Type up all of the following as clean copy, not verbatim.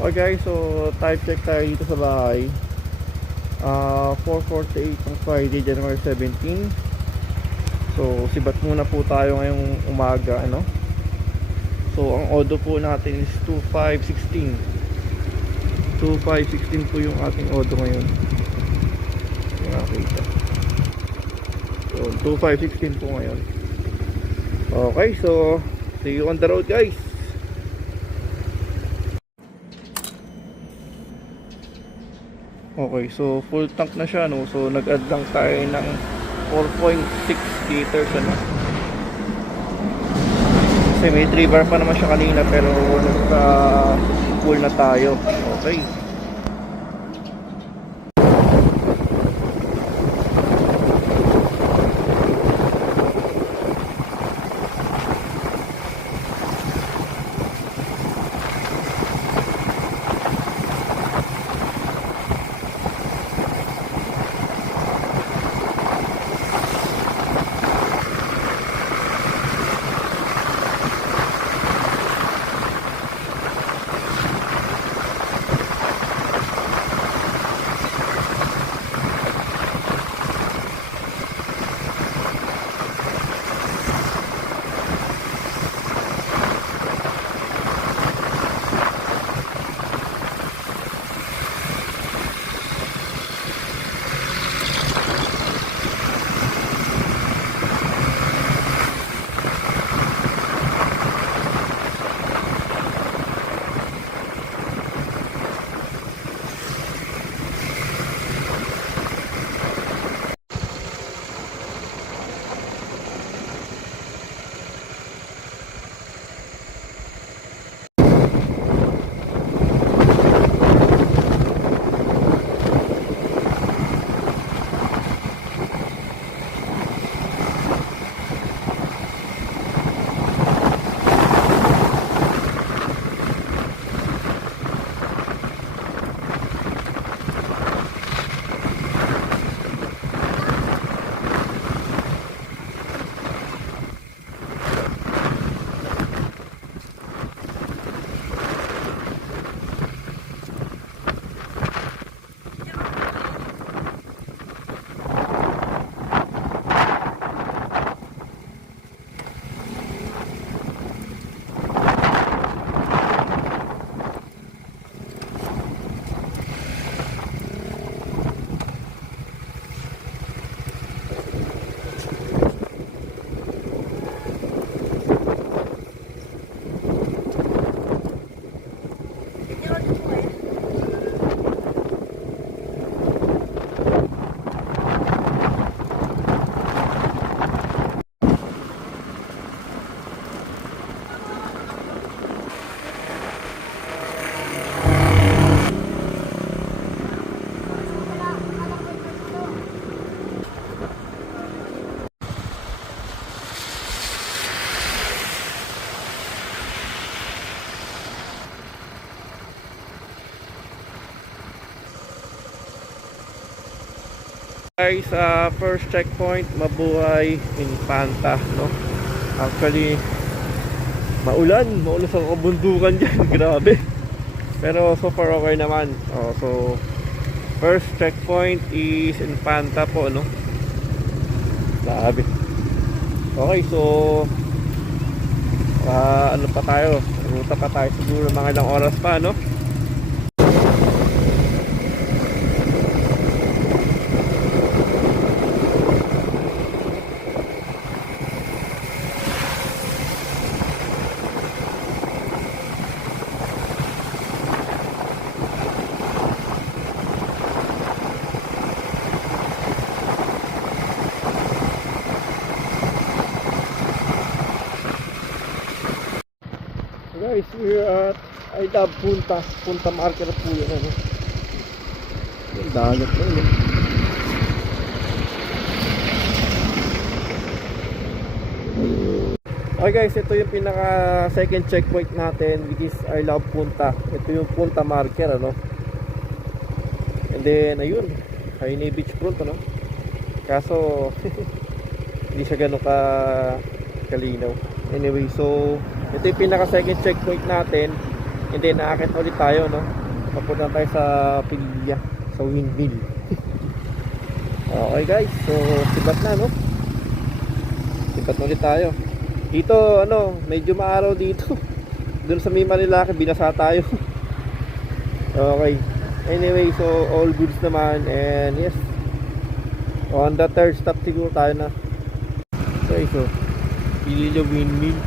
Okay guys, so time check tayo dito sa bahay. 4:48 ng Friday, January 17. So sibat muna po tayo ngayong umaga, ano. So ang odo po natin is 2516. 2516 po yung ating odo ngayon. Nakita. So 2516 po ngayon. Okay, so see you on the road guys. Okay, so full tank na siya, no? So nag-add lang tayo ng 4.6 liters, ano? Kasi may 3 bar pa naman siya kanina, pero nagka full na tayo. Okay. Guys, first checkpoint, Mabuhay Infanta, no? Actually, maulan sa kabundukan dyan. Grabe, pero so far okay naman. So first checkpoint is Infanta po, no? Grabe. Okay, so ano pa tayo, ruta pa tayo siguro mga ilang oras pa, no? Guys, we're at I love Punta Marker po yun, ano? Yung dagat na yun. Okay guys, ito yung pinaka second checkpoint natin, which is I love Punta. Ito yung Punta Marker, ano? And then, ayun, Hainay Beach Front, ano? Kaso, hindi siya gano'n kalinaw. Anyway, so ito yung pinaka second checkpoint natin. And then aakit ulit tayo, no? Papunta tayo sa Pilya, sa windmill. Okay guys, so sibat na, no? Sibat na ulit tayo. Dito, ano, medyo maaraw dito. Doon sa may Marilaki, binasa tayo. Okay. Anyway, so all goods naman. And yes, on the third stop siguro tayo na. Okay, so Pilya windmill.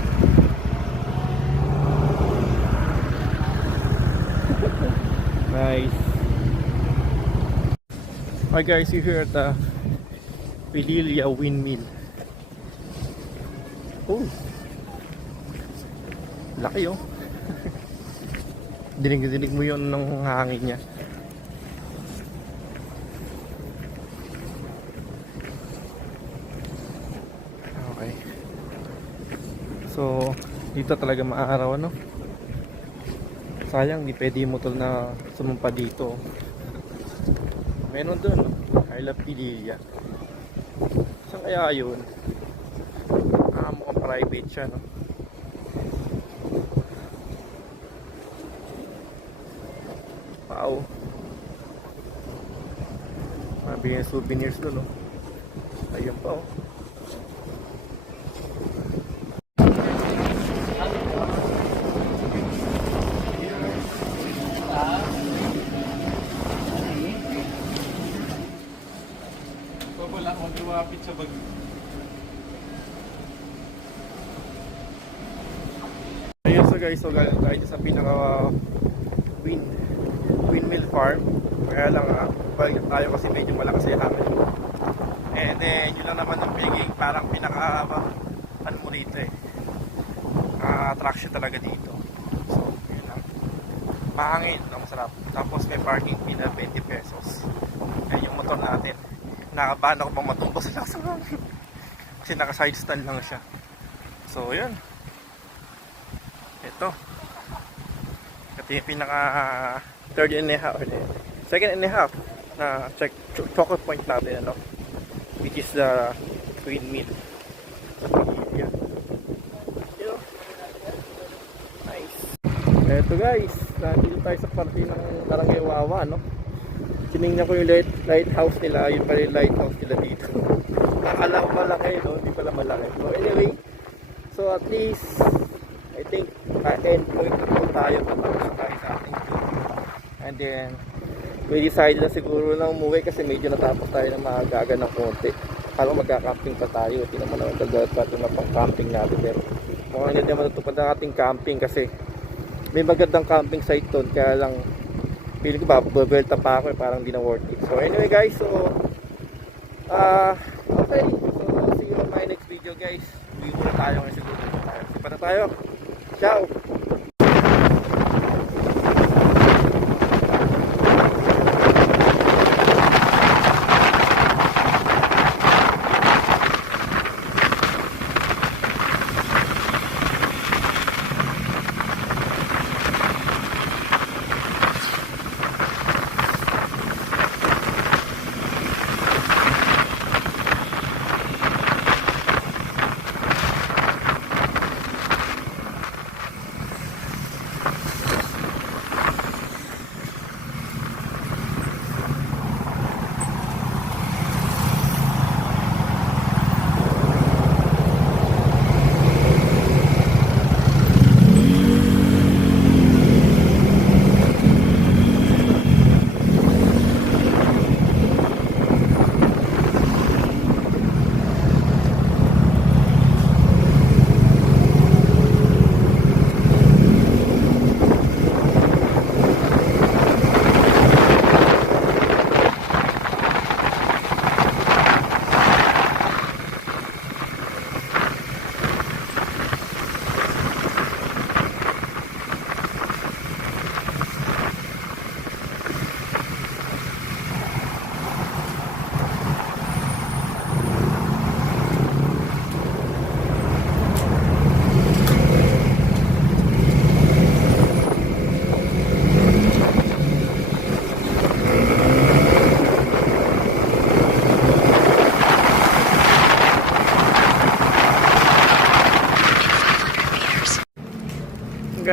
Nice. Hi guys, you're here at the Pilya windmill. Oh, laki oh. Dinig mo yun ng hangin niya. Okay. So, dito talaga maaraw, ano? Sayang, di pwede yung motor na sumumpa dito. Meron dun, no? I love Pilya. Saan kaya yun? Mukhang private siya, no? Wow. Mabigyan souvenirs dun, no? Ayun pa, oh. Wala akong lumapit sa bag. Ayun, so guys, so galing tayo sa pinaka windmill farm. Kaya lang balik tayo kasi medyo malakas yung hangin. And then yun lang naman ang piging parang pinaka ano mo dito eh, attraction talaga dito. So yun lang, mahangin, masarap. Tapos may parking fee na 20 pesos. Yan yung motor natin. Nakabahan ako bang matumbo sa lakas ng hangin kasi naka side stand lang siya. So yun, ito yung pinaka third and a half, second and a half na chocolate point natin, ano, which is the windmill. Yeah. Nice. Eto guys, nandito tayo sa parte ng Barangay Wawa, no? Tinignan ko yung lighthouse nila, yun pala yung lighthouse nila dito. Akala ko malaki, no? Hindi pala malaki. So anyway, so at least I think end point na po tayo tapos tayo sa ating tour. And then we decided na siguro na umuwi kasi medyo natapos tayo na maaga ng konti. Akala magka-camping pa tayo, hindi naman naman kagawad pa ito na pang-camping natin, pero mukhang hindi naman natupad ang ating camping kasi may magandang camping site doon, kaya lang feeling ko ba babelta pa ako eh, parang di na worth it. So anyway guys, so okay, so see you on my next video guys. Uwi muna tayo ngayon siguro. Sipa na tayo. Ciao!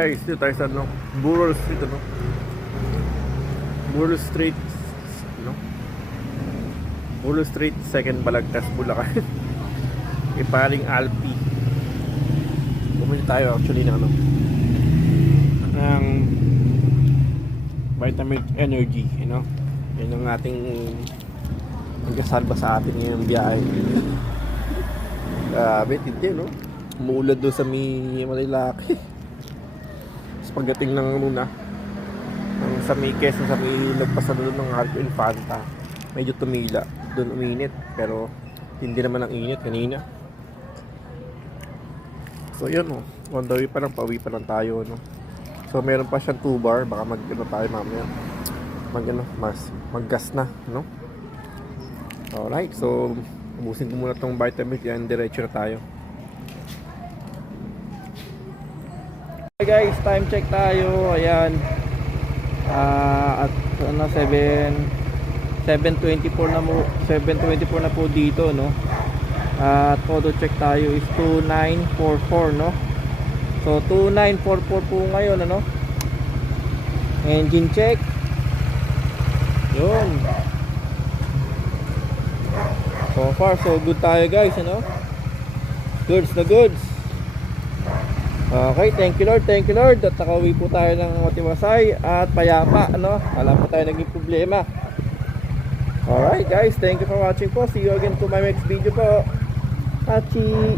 guys, dito tayo sa ano, Burol Street, ano? Burol Street, ano? Burol Street, second Balagtas, Bulacan. Iparing Alpi. Bumili tayo actually ng ano, ng Vitamin Energy, you know? Yan ang ating magkasalba sa atin ngayong biyahe. Grabe, tindi, no? Umuulad doon sa Marilaki. Tapos pagdating ng Luna, sa may Quezon, sa may nagpasa doon ng Arco Infanta, medyo tumila. Doon uminit, pero hindi naman ang init kanina. So yun, no? On the way pa lang, pauwi pa lang tayo, no? So meron pa siyang 2 bar, baka mag-ano tayo mamaya. Mag-gas na, no? Alright, so ubusin ko muna tong vitamin yan, diretso na tayo. Okay guys, time check tayo. Ayan. At ano 7:24 na po dito, no? At photo check tayo is 2944, no? So 2944 po ngayon, ano? Engine check. Yun. So far so good tayo guys, ano? Goods na goods. Okay, thank you Lord at nakauwi po tayo ng matiwasay at payapa, ano? Wala po tayo naging problema. Alright guys, thank you for watching po. See you again to my next video po. Hachi!